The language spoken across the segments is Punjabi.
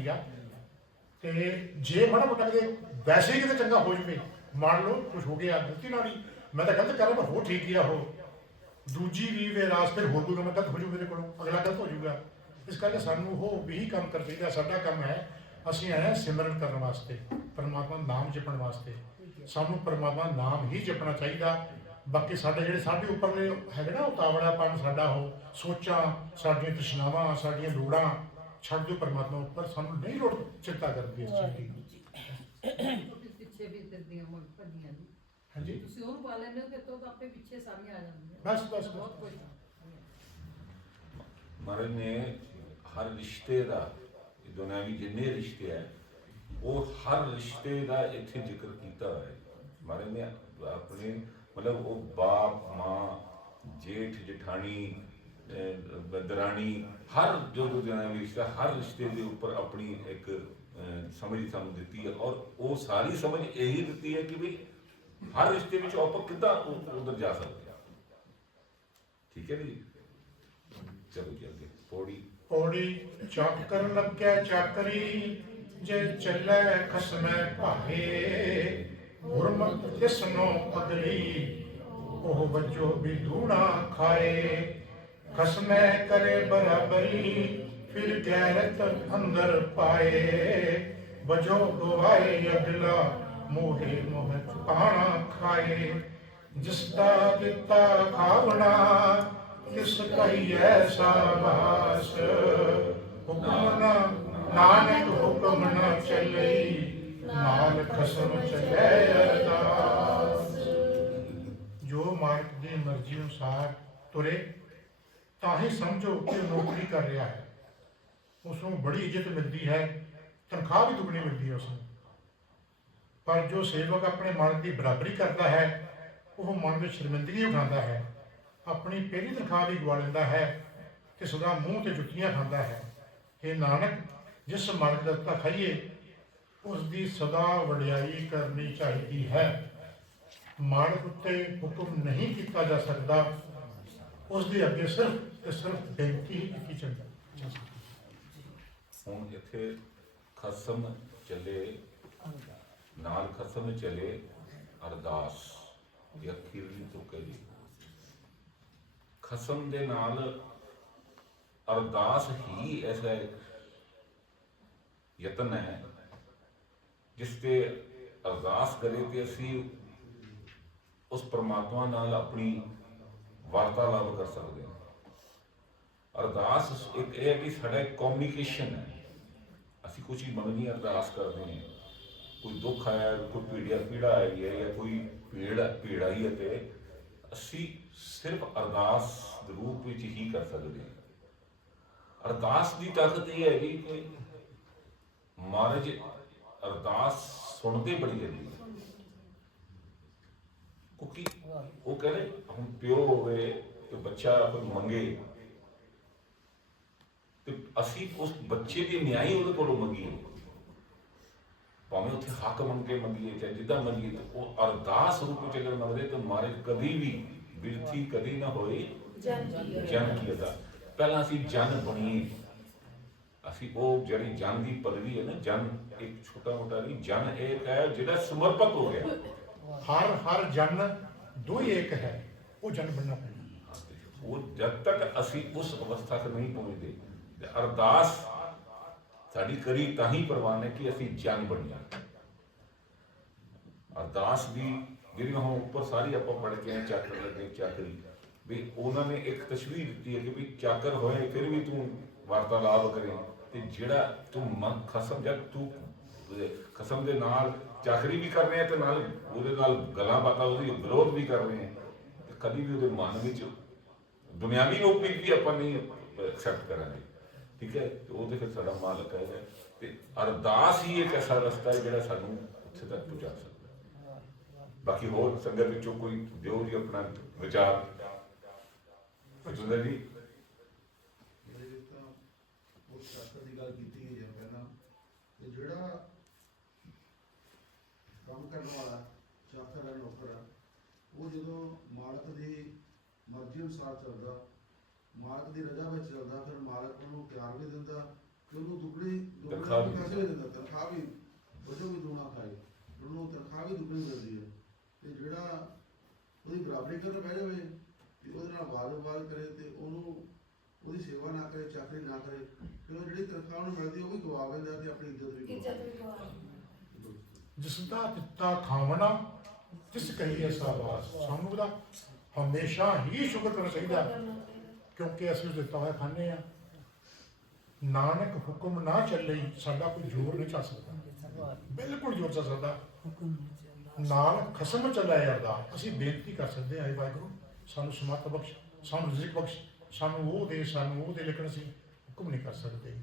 ਨਹੀਂਗਾ ਤੇ ਜੇ ਮਾੜਾ ਮੋਟਾ ਕਿਤੇ ਵੈਸੇ ਹੀ ਕਿਤੇ ਚੰਗਾ ਹੋ ਜਵੇ, ਮੰਨ ਲਓ ਕੁਝ ਹੋ ਗਿਆ ਗਲਤੀ ਨਾਲ ਹੀ ਮੈਂ ਤਾਂ ਗਲਤ ਕਰਾਂ ਪਰ ਹੋ ਠੀਕ ਗਿਆ ਹੋ ਦੂਜੀ ਵੀ ਵੇ ਫਿਰ ਹੋਰ ਕੋਈ ਕੰਮ ਗਲਤ ਹੋ ਜੂ ਮੇਰੇ ਕੋਲੋਂ, ਅਗਲਾ ਗਲਤ ਹੋ ਜਾਊਗਾ। ਇਸ ਕਰਕੇ ਸਾਨੂੰ ਉਹ ਵੀ ਕੰਮ ਕਰ ਚਾਹੀਦਾ, ਸਾਡਾ ਕੰਮ ਹੈ, ਅਸੀਂ ਆਏ ਸਿਮਰਨ ਕਰਨ ਵਾਸਤੇ, ਪਰਮਾਤਮਾ ਨਾਮ ਜਪਣ ਵਾਸਤੇ। ਸਾਨੂੰ ਪਰਮਾਤਮਾ ਨਾਮ ਹੀ ਜਪਣਾ ਚਾਹੀਦਾ। ਬਾਕੀ ਸਾਡੇ ਜਿਹੜੇ ਸਾਡੇ ਉੱਪਰਲੇ ਹੈਗੇ ਨਾ ਉਤਾਵਲਾਪਨ ਸਾਡਾ ਉਹ, ਸੋਚਾਂ, ਸਾਡੀਆਂ ਤਸ਼ਨਾਵਾਂ ਸਾਡੀਆਂ ਲੋੜਾਂ ਛੱਡ ਦਿਓ ਪਰਮਾਤਮਾ ਉੱਪਰ ਸਾਨੂੰ ਨਹੀਂ ਲੋੜ ਚਿੰਤਾ ਕਰਦੀ ਇਸ ਚੀਜ਼ ਦੀ। ਤੁਸੀਂ ਪਿੱਛੇ ਵੀ ਦਿੰਦੀਆਂ ਮੁੜ ਭੱਜੀਆਂ ਦੀ ਹਾਂਜੀ। ਤੁਸੀਂ ਉਹਨੂੰ ਪਾ ਲੈਂਦੇ ਹੋ ਕਿ ਤੋਂ ਆਪੇ ਪਿੱਛੇ ਸਾਰੀਆਂ ਆ ਜਾਂਦੀਆਂ। ਬਸ, ਬਸ, ਬਸ। ਬਹੁਤ ਕੁਝ ਮਹਾਰਾਜ ਨੇ ਹਰ ਰਿਸ਼ਤੇ ਦਾ ਇਹ ਦੁਨਿਆਵੀ ਜਿੰਨੇ ਰਿਸ਼ਤੇ ਹੈ ਉਹ ਹਰ ਰਿਸ਼ਤੇ ਦਾ ਇੱਥੇ ਜ਼ਿਕਰ ਕੀਤਾ ਹੋਇਆ ਹੈ। ਮਹਾਰਾਜ ਨੇ ਆਪਣੇ ਮਤਲਬ ਉਹ ਬਾਪ ਮਾਂ ਜੇਠ ਜਠਾਣੀ ਦਰਾਣੀ ਹਰ ਜੋ ਜੋ ਰਿਸ਼ਤਾ, ਹਰ ਰਿਸ਼ਤੇ ਦੇ ਉੱਪਰ ਆਪਣੀ ਇੱਕ ਸਮਝ ਸਾਨੂੰ ਦਿੱਤੀ ਹੈ ਔਰ ਉਹ ਸਾਰੀ ਸਮਝ ਇਹੀ ਦਿੱਤੀ ਹੈ ਕਿ ਵੀ ਹਰ ਰਿਸ਼ਤੇ ਵਿੱਚ ਆਪਾਂ ਕਿੱਦਾਂ ਉਧਰ ਜਾ ਸਕਦੇ ਹਾਂ। ਠੀਕ ਹੈ ਜੀ? ਚਲੋ ਜੀ ਅੱਗੇ, ਪੌੜੀ। ਪੌੜੀ ਚਾਕਰ ਲੱਗੈ ਚਾਕਰੀ, ਜੇ ਚੱਲੈ ਖਸਮੈ ਭਾਏ ਗੁਰਮਤ ਜਿਸਨੋ ਪਗੜੀ ਉਹ ਬੱਚੋ ਵੀ ਧੂਣਾ ਖਾਏ। ਖਸਮੈ ਕਰੇ ਬਰਾਬਰੀ, ਫਿਰ ਗੈਰਤ ਅੰਦਰ ਪਾਏ। ਬਜੋ ਗਵਾਏ ਅਗਲਾ, ਮੋਹੇ ਮੋਹ ਪਾਣਾ ਖਾਏ। ਜਿਸ ਦਾ ਦਿੱਤਾ ਖਾਵਣਾ ਕਿਸ ਕਈ ਐਸਾ ਬਾਸ ਹੁਕਮ ਨਾ, ਨਾਨਕ ਹੁਕਮ ਨਾ ਚੱਲਈ, ਨਾਲ ਖਸਮ ਚੱਲੇ ਅਰਦਾਸ। ਜੋ ਮਾਲਕ ਦੀ ਮਰਜ਼ੀ ਅਨੁਸਾਰ ਤੁਰੇ ਤਾਂ ਹੀ ਸਮਝੋ ਕਿ ਉਹ ਨੌਕਰੀ ਕਰ ਰਿਹਾ ਹੈ। ਉਸ ਨੂੰ ਬੜੀ ਇੱਜ਼ਤ ਮਿਲਦੀ ਹੈ, ਤਨਖਾਹ ਵੀ ਦੁੱਗਣੀ ਮਿਲਦੀ ਹੈ ਉਸ ਨੂੰ ਪਰ ਜੋ ਸੇਵਕ ਆਪਣੇ ਮਨ ਦੀ ਬਰਾਬਰੀ ਕਰਦਾ ਹੈ, ਉਹ ਮਨ ਵਿੱਚ ਸ਼ਰਮਿੰਦਗੀ ਉਠਾਉਂਦਾ ਹੈ। ਆਪਣੀ ਪਹਿਲੀ ਤਨਖਾਹ ਵੀ ਗਵਾ ਲੈਂਦਾ ਹੈ ਤੇ ਸਦਾ ਮੂੰਹ ਤੇ ਜੁੱਤੀਆਂ ਖਾਂਦਾ ਹੈ। ਇਹ ਨਾਨਕ, ਜਿਸ ਮਨ ਦਾ ਦਿੱਤਾ ਖਾਈਏ ਉਸ ਦੀ ਸਦਾ ਵਡਿਆਈ ਕਰਨੀ ਚਾਹੀਦੀ ਹੈ। ਮਾਲਕ ਉੱਤੇ ਹੁਕਮ ਨਹੀਂ ਕੀਤਾ ਜਾ ਸਕਦਾ। ਉਸ ਦੇ ਅੱਗੇ ਸਿਰਫ ਤੇ ਸਿਰਫ ਬੇਨਤੀ ਹੀ ਕੀਤੀ ਚੰਗਾ ਹੁਣ ਇੱਥੇ ਖਸਮ ਚੱਲੇ, ਨਾਲ ਖਸਮ ਚੱਲੇ ਅਰਦਾਸ, ਇਹ ਅਖੀਰਲੀ ਤੁਕ ਹੈ ਖਸਮ ਦੇ ਨਾਲ ਅਰਦਾਸ ਹੀ ਐਸਾ ਯਤਨ ਹੈ, ਜਿਸ ਤੇ ਅਰਦਾਸ ਕਰੇ ਤੇ ਅਸੀਂ ਉਸ ਪਰਮਾਤਮਾ ਨਾਲ ਆਪਣੀ ਵਾਰਤਾਲਾਪ ਕਰ ਸਕਦੇ ਹਾਂ। ਅਰਦਾਸ ਇੱਕ ਇਹ ਹੈ ਕਿ ਸਾਡਾ ਕਮਿਊਨੀਕੇਸ਼ਨ ਹੈ। ਅਸੀਂ ਕੁਝ ਹੀ ਮੰਗਣੀ ਅਰਦਾਸ ਕਰਦੇ ਹਾਂ। ਕੋਈ ਦੁੱਖ ਆਇਆ, ਕੋਈ ਪੀੜਾ ਪੀੜਾ ਆਈ ਹੈ ਜਾਂ ਕੋਈ ਪੀੜ ਪੀੜ ਆਈ ਹੈ ਤੇ ਅਸੀਂ ਸਿਰਫ ਅਰਦਾਸ ਦੇ ਰੂਪ ਵਿੱਚ ਹੀ ਕਰ ਸਕਦੇ ਹਾਂ। ਅਰਦਾਸ ਦੀ ਤਾਕਤ ਇਹ ਹੈ ਕਿ ਕੋਈ ਮਹਾਰਾਜ ਅਰਦਾਸ ਸੁਣਦੇ ਬੜੀ ਜਲਦੀ। ਹੈ ਕਿਉਂਕਿ ਉਹ ਕਹਿੰਦੇ ਹੁਣ ਪਿਓ ਹੋਵੇ ਤੇ ਬੱਚਾ ਕੋਈ ਮੰਗੇ। ਤੇ ਅਸੀਂ ਉਸ ਬੱਚੇ ਦੀ ਨਿਆਈ ਉਹਦੇ ਕੋਲੋਂ ਮੰਗੀਏ। ਭਾਵੇਂ ਉੱਥੇ ਹੱਕ ਮੰਗ ਕੇ ਮੰਗੀਏ ਚਾਹੇ ਜਿੱਦਾਂ ਮੰਗੀਏ ਤੇ ਉਹ ਅਰਦਾਸ ਰੂਪ ਵਿੱਚ ਅਗਰ ਮੰਗਦੇ ਤਾਂ ਮਾਰੇ ਕਦੀ ਵੀ ਬਿਰਥੀ ਕਦੀ ਨਾ ਹੋਏ ਜਨ ਕੀ ਅਦਾ ਪਹਿਲਾਂ ਅਸੀਂ ਜਨ ਬਣੀਏ। ਅਸੀਂ ਉਹ ਜਿਹੜੀ ਜਨ ਦੀ ਪਦਵੀ ਹੈ ਨਾ ਜਨ ਇੱਕ ਛੋਟਾ ਮੋਟਾ ਨਹੀਂ ਜਨ ਇੱਕ ਹੈ ਜਿਹੜਾ ਸਮਰਪਿਤ ਹੋ ਗਿਆ। ਹਰ ਹਰ ਜਨ ਦੋ ਇੱਕ ਹੈ, ਉਹ ਜਨ ਬਣਨਾ ਪੈਣਾ ਉਹ ਜਦ ਤੱਕ ਅਸੀਂ ਉਸ ਅਵਸਥਾ ਤੱਕ ਨਹੀਂ ਪਹੁੰਚਦੇ, ਤੇ ਅਰਦਾਸ ਸਾਡੀ ਕਰੀ ਤਾਂ ਹੀ ਪ੍ਰਵਾਨ ਹੈ ਕਿ ਅਸੀਂ ਜਨ ਬਣੀਆਂ ਅਰਦਾਸ ਦੀ ਜਿਹੜੀ ਹੁਣ ਉੱਪਰ ਸਾਰੀ ਆਪਾਂ ਪੜ੍ਹ ਕੇ ਆਏ ਚਾਕਰ ਲੱਗੇ ਚਾਕਰੀ ਵੀ ਉਹਨਾਂ ਨੇ ਇੱਕ ਤਸਵੀਰ ਦਿੱਤੀ ਹੈ ਕਿ ਵੀ ਚਾਕਰ ਹੋਏ, ਫਿਰ ਵੀ ਤੂੰ ਵਾਰਤਾਲਾਪ ਕਰੇ, ਤੇ ਜਿਹੜਾ ਤੂੰ ਮਨ ਖਸਮ, ਜਦ ਤੂੰ ਖਸਮ ਦੇ ਨਾਲ ਚਾਕਰੀ ਵੀ ਕਰ ਰਿਹਾ ਤੇ ਨਾਲ ਉਹਦੇ ਨਾਲ ਗੱਲਾਂ ਬਾਤਾਂ ਉਹਦੀ ਵਿਰੋਧ ਵੀ ਕਰ ਰਹੇ ਹੈ ਤੇ ਕਦੀ ਵੀ ਉਹਦੇ ਮਨ ਵਿੱਚ ਦੁਨਿਆਵੀ ਨੌਕਰੀ ਵੀ ਆਪਾਂ ਨਹੀਂ ਐਕਸੈਪਟ ਕਰਾਂਗੇ। ਠੀਕ ਹੈ? ਉਹ ਤੇ ਫਿਰ ਸਾਡਾ ਮਾਲਕ ਹੈ ਤੇ ਅਰਦਾਸ ਹੀ ਇੱਕ ਐਸਾ ਰਸਤਾ ਹੈ ਜਿਹੜਾ ਸਾਨੂੰ ਉੱਥੇ ਤੱਕ ਪਹੁੰਚਾ ਸਕਦਾ ਬਾਕੀ ਹੋਰ ਸੰਗਤ ਵਿੱਚੋਂ ਕੋਈ ਦਿਓ ਜੀ ਆਪਣਾ ਵਿਚਾਰ। ਸੁੰਦਰ ਜੀ। ਇਹਦੇ ਵਿੱਚ ਤਾਂ ਉਹ ਸ਼ਾਸਤਰ ਦੀ ਗੱਲ ਕੀਤੀ ਹੈ ਜਿਵੇਂ ਪਹਿਲਾਂ ਤੇ ਜਿਹੜਾ ਕੰਮ ਕਰਨ ਵਾਲਾ ਚਾਕਰ ਹੈ ਨੌਕਰ ਹੈ ਉਹ ਜਦੋਂ ਮਾਲਕ ਦੀ ਮਰਜ਼ੀ ਅਨੁਸਾਰ ਚੱਲਦਾ ਮਾਲਕ ਦੀ ਰਜ਼ਾ ਵਿੱਚ ਚੱਲਦਾ ਫਿਰ ਮਾਲਕ ਉਹਨੂੰ ਪਿਆਰ ਵੀ ਦਿੰਦਾ ਕਿ ਉਹਨੂੰ ਦੁੱਗਣੀ ਦੁੱਗਣਾ ਪੈਸੇ ਵੀ ਦਿੰਦਾ। ਤਨਖਾਹ ਵੀ ਵਜੋਂ ਵੀ ਦੂਣਾ ਖਾਏ ਉਹਨੂੰ ਤਨਖਾਹ ਵੀ ਦੁੱਗਣੀ ਮਿਲਦੀ ਹੈ। ਤੇ ਜਿਹੜਾ ਉਹਦੀ ਬਰਾਬਰੀ ਕਰਨ ਬਹਿ ਜਾਵੇ ਤੇ ਉਹਦੇ ਨਾਲ ਵਾਦ-ਵਿਵਾਦ ਕਰੇ ਤੇ ਉਹਨੂੰ ਉਹਦੀ ਸੇਵਾ ਨਾ ਕਰੇ ਚਾਕਰੀ ਨਾ ਕਰੇ ਫਿਰ ਉਹ ਜਿਹੜੀ ਤਨਖਾਹ ਉਹਨੂੰ ਮਿਲਦੀ ਉਹ ਵੀ ਗਵਾ ਲੈਂਦਾ ਤੇ ਆਪਣੀ ਇੱਜ਼ਤ ਵੀ ਗਵਾ ਇੱਜ਼ਤ ਵੀ ਗਵਾ ਦਿੰਦੇ। ਜਿਸ ਦਾ ਦਿੱਤਾ ਖਾਵਣਾ, ਤਿਸ ਕਹੀਏ ਸਾਬਾਸ। ਸਾਨੂੰ ਉਹਦਾ ਹਮੇਸ਼ਾ ਹੀ ਸ਼ੁਕਰ ਕਰਨਾ ਚਾਹੀਦਾ। ਕਿਉਂਕਿ ਅਸੀਂ ਉਸ ਦਿੱਤਾ ਹੋਇਆ ਖਾਂਦੇ ਆ ਨਾਨਕ ਹੁਕਮ ਨਾ ਚੱਲੇ, ਸਾਡਾ ਕੋਈ ਜ਼ੋਰ ਨਹੀਂ ਚੱਲ ਸਕਦਾ। ਬਿਲਕੁਲ ਜ਼ੋਰ ਚੱਲ ਸਕਦਾ। ਨਾਲ ਖਸਮ ਚੱਲਿਆ ਜਾਂਦਾ। ਅਸੀਂ ਬੇਨਤੀ ਕਰ ਸਕਦੇ ਹਾਂ ਵਾਹਿਗੁਰੂ, ਸਾਨੂੰ ਸਮਤ ਬਖਸ਼, ਸਾਨੂੰ ਰਿਜ਼ਕ ਬਖਸ਼, ਸਾਨੂੰ ਉਹ ਦੇ, ਸਾਨੂੰ ਉਹ ਦੇ ਲੇਕਿਨ ਅਸੀਂ ਹੁਕਮ ਨਹੀਂ ਕਰ ਸਕਦੇ।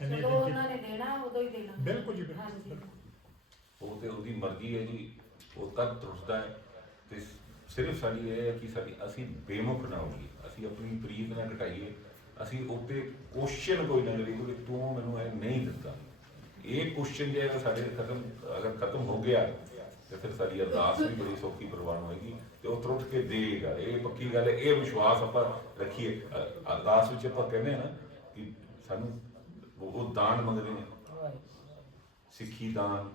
ਇੰਨੀ ਜਦੋਂ ਬੇਨਤੀ- ਉਹਨਾਂ ਨੇ ਦੇਣਾ ਉਦੋਂ ਹੀ ਦੇਣਾ। ਬਿਲਕੁਲ ਜੀ ਬਿਲਕੁਲ। ਹਾਂਜੀ। ਬਿਲਕੁਲ। ਉਹ ਤੇ ਉਹਦੀ ਮਰਜ਼ੀ ਹੈ ਜੀ ਉਹ ਤਦ ਤੁਰਦਾ ਹੈ। ਤੇ ਸਿਰਫ ਸਾਡੀ ਇਹ ਹੈ ਕਿ ਸਾਡੀ ਅਸੀਂ ਬੇਮੁਖ ਨਾ ਹੋਈਏ ਅਸੀਂ ਆਪਣੀ ਪ੍ਰੀਤ ਨਾ ਘਟਾਈਏ। ਅਸੀਂ ਉੱਤੇ ਕੁਐਸਚਨ ਕੋਈ ਨਾ ਕਰੀਏ ਕਿ ਤੂੰ ਮੈਨੂੰ ਇਹ ਨਹੀਂ ਦਿੱਤਾ। ਇਹ ਕੁਐਸਚਨ ਜੇ ਅਗਰ ਸਾਡੇ ਖਤਮ ਅਗਰ ਖਤਮ ਹੋ ਗਿਆ ਤੇ ਫਿਰ ਸਾਡੀ ਅਰਦਾਸ ਵੀ ਬੜੀ ਸੌਖੀ ਪ੍ਰਵਾਨ ਹੋਏਗੀ। ਤੇ ਉਹ ਤੁਰਟ ਕੇ ਦੇਗਾ ਇਹ ਪੱਕੀ ਗੱਲ ਹੈ ਇਹ ਵਿਸ਼ਵਾਸ ਆਪਾਂ ਰੱਖੀਏ। ਅ- ਅਰਦਾਸ ਵਿੱਚ ਆਪਾਂ ਕਹਿੰਦੇ ਹਾਂ ਨਾ ਕਿ ਸਾਨੂੰ ਉਹ ਦਾਨ ਮੰਗਦੇ ਨੇ। ਸਿੱਖੀ ਦਾਨ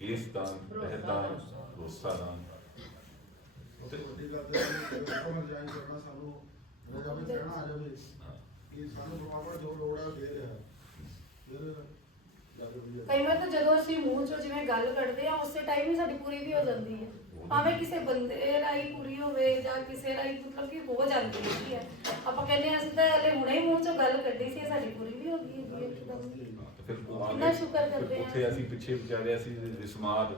ਇਸ ਦਾਨ ਇਹ ਦਾਨ ਭਰੋਸਾ ਦਾਨ। ਤੇ ਵੱਡੀ ਗੱਲ ਤੇ ਉਹ ਜਾਈ ਕਰਨਾ ਸਾਨੂੰ ਰਜਾ ਵਿੱਚ ਰਹਿਣਾ ਆ ਜਾਵੇ। ਕਿ ਸਾਨੂੰ ਪਰਮਾਤਮਾ ਜੋ ਲੋੜ ਹੈ ਉਹ ਦੇ ਰਿਹਾ। ਫਿਰ ਜਾਵੇ ਵੀ ਹੈ। ਕਈ ਵਾਰ ਤਾਂ ਜਦੋਂ ਅਸੀਂ ਮੂੰਹ ਚੋਂ ਜਿਵੇਂ ਗੱਲ ਕੱਢਦੇ ਆ ਉਸੇ ਟਾਈਮ ਹੀ ਸਾਡੀ ਪੂਰੀ ਵੀ ਹੋ ਜਾਂਦੀ ਹੈ ਭਾਵੇਂ ਕਿਸੇ ਬੰਦੇ ਰਾਹੀਂ ਪੂਰੀ ਜਾਂ ਕਿਸੇ ਰਾਹੀਂ ਮਤਲਬ ਕਿ ਹੋ ਜਾਂਦੀ ਹੈਗੀ ਹੈ ਆਪਾਂ ਕਹਿੰਦੇ ਹਾਂ ਅਸੀਂ ਤਾਂ ਹਲੇ ਹੁਣੇ ਹੀ ਮੂੰਹ ਚੋਂ ਗੱਲ ਕੱਢੀ ਸੀ ਸਾਡੀ ਪੂਰੀ ਵੀ ਹੋ ਗਈ ਹੈਗੀ ਹੈ ਇੱਕਦਮ ਤੇ ਫਿਰ ਉਹ ਕਿੰਨਾ ਸ਼ੁਕਰ ਕਰਦੇ ਹਾਂ। ਉੱਥੇ ਅਸੀਂ ਪਿੱਛੇ ਵਿਚਾਰਿਆ ਸੀ ਵਿਸਮਾਦ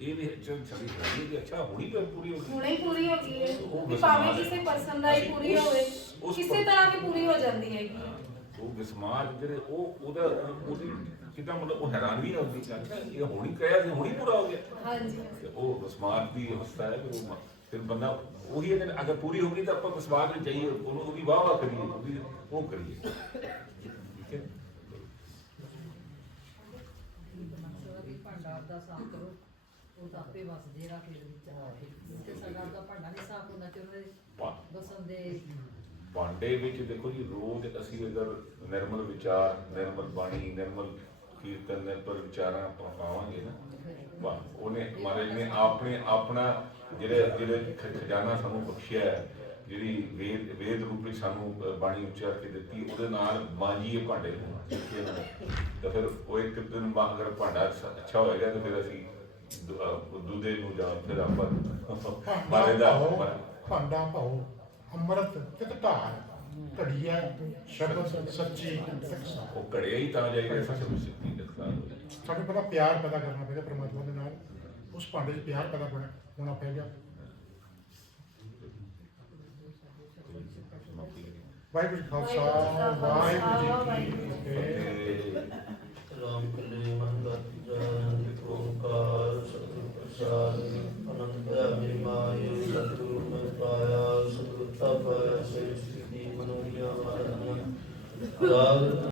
ਇਹ ਵੀ ਚ ਛਵੀ ਹੋਈ ਕਿ ਅੱਛਾ ਹੁਣੀ ਤਾਂ ਪੂਰੀ ਹੋ ਗਈ। ਹੁਣੇ ਹੀ ਪੂਰੀ ਹੋ ਗਈ ਹੈ। ਉਹ ਬਸ ਭਾਵੇਂ ਨਾਲ ਹੈ। ਕਿਸੇ ਪਰਸਨ ਦਾ ਹੀ ਅਸੀਂ ਪੂਰੀ ਉਸ- ਹੋਵੇ ਉਸ ਕਿਸੇ ਪਰ- ਤਰ੍ਹਾਂ ਵੀ ਪੂਰੀ ਹੋ ਜਾਂਦੀ ਹੈਗੀ। ਹਾਂ, ਉਹ ਵਿਸਮਾਦ ਜਿਹੜੇ ਉਹ ਉਹਦਾ ਉਹਦੀ ਕਿਦਾਂ ਮਤਲਬ ਉਹ ਹੈਰਾਨਗੀ ਹੁੰਦੀ ਕਿ ਅੱਛਾ ਇਹ ਹੁਣੀ ਕਹਿਆ ਸੀ ਹੁਣੀ ਪੂਰਾ ਹੋ ਗਿਆ। ਹਾਂਜੀ। ਤੇ ਉਹ ਵਿਸਮਾਦ ਦੀ ਅਵਸਥਾ ਹੈ ਫਿਰ ਉਹ ਮ- ਫਿਰ ਬੰਦਾ ਉਹੀ ਹੈ ਅਗਰ ਪੂਰੀ ਹੋ ਗਈ ਤਾਂ ਆਪਾਂ ਵਿਸਮਾਦ ਵਿੱਚ ਜਾਈਏ, ਉਹਨੂੰ ਉਹਦੀ ਵਾਹ ਵਾਹ ਕਰੀਏ, ਉਹਦੀ ਉਹ ਕਰੀਏ। ਠੀਕ ਹੈ? ਭਾਂਡਾ ਆਪਦਾ ਸਾਫ਼ ਕਰੋ ਉਹ ਤਾਂ ਆਪੇ ਵਸ ਜੇਗਾ ਫਿਰ ਵਿੱਚ ਤੇ ਸਾਡਾ ਆਪਦਾ ਭਾਂਡਾ ਨਹੀਂ ਸਾਫ਼ ਹੁੰਦਾ ਤੇ ਉਹਦੇ ਭਾ- ਦੇ ਭਾਂਡੇ ਵਿੱਚ ਦੇਖੋ ਜੀ, ਰੋਜ਼ ਅਸੀਂ ਅਗਰ ਨਿਰਮਲ ਵਿਚਾਰ, ਨਿਰਮਲ ਬਾਣੀ, ਨਿਰਮਲ ਕੀਰਤਨ ਨਿਰਮਲ ਵਿਚਾਰਾਂ ਆਪਾਂ ਪਾਵਾਂਗੇ ਨਾ। ਵਾਹ ਉਹਨੇ ਮਹਾਰਾਜ ਨੇ ਆਪਣੇ ਆਪਣਾ ਜਿਹੜੇ ਜਿਹੜੇ ਖਜ਼ਾਨਾ ਸਾਨੂੰ ਬਖਸ਼ਿਆ ਹੈ ਜਿਹੜੀ ਵੇਦ ਵੇਦ ਰੂਪੀ ਸਾਨੂੰ ਬਾਣੀ ਉਚਾਰ ਕੇ ਦਿੱਤੀ ਉਹਦੇ ਨਾਲ ਮਾਂਜੀਏ ਭਾਂਡੇ ਨੂੰ। ਤਾਂ ਫਿਰ ਉਹ ਇੱਕ ਦਿਨ ਅਗਰ ਭਾਂਡਾ ਅੱਛਾ ਹੋਏਗਾ ਤਾਂ ਫਿਰ ਅਸੀਂ ਦੁ- ਦੂਧੇ ਨੂੰ ਜਾਂ ਫਿਰ ਆਪਾਂ ਮਾਰੇ ਦਾ ਭਾਂਡਾ ਪਾਓ ਅੰਮ੍ਰਿਤ ਤਿਤ ਢਾਲ ਘੜੀਆ ਸ਼ਬਦ ਸੱਚੀ ਉਹ ਘੜਿਆ ਹੀ ਤਾਂ ਜਾਈਦਾ ਸੱਚ ਸਿੱਧੀ ਸਾਨੂੰ ਪਤਾ ਪਿਆਰ ਪੈਦਾ ਕਰਨਾ ਪਏਗਾ ਪ੍ਰਮਾਤਮਾ ਦੇ ਨਾਲ। ਉਸ ਭਾਂਡੇ 'ਚ ਪਿਆਰ ਪੈਦਾ ਹੋਣਾ ਹੋਣਾ ਪਏਗਾ ਵਾਹਿਗੁਰੂ ਜੀ ਖਾਲਸਾ, ਵਾਹਿਗੁਰੂ ਜੀ ਕੀ ਫਤਿਹ। ਰਾਮ ਕਲੇ ਮੰਗਤ ਜਨ ਓੰਕਾਰ ਸਤਿ ਪ੍ਰਸਾਦ ਅਨੰਤ ਅਭਿਮਾਇ ਸਤਿਗੁਰੂ ਮੈਂ ਪਾਇਆ ਸਤਿਗੁਰ ਤਾ ਸੇ ਸ੍ਰੀ ਮਨੋਰੀਆ ਵਾਰਨਾ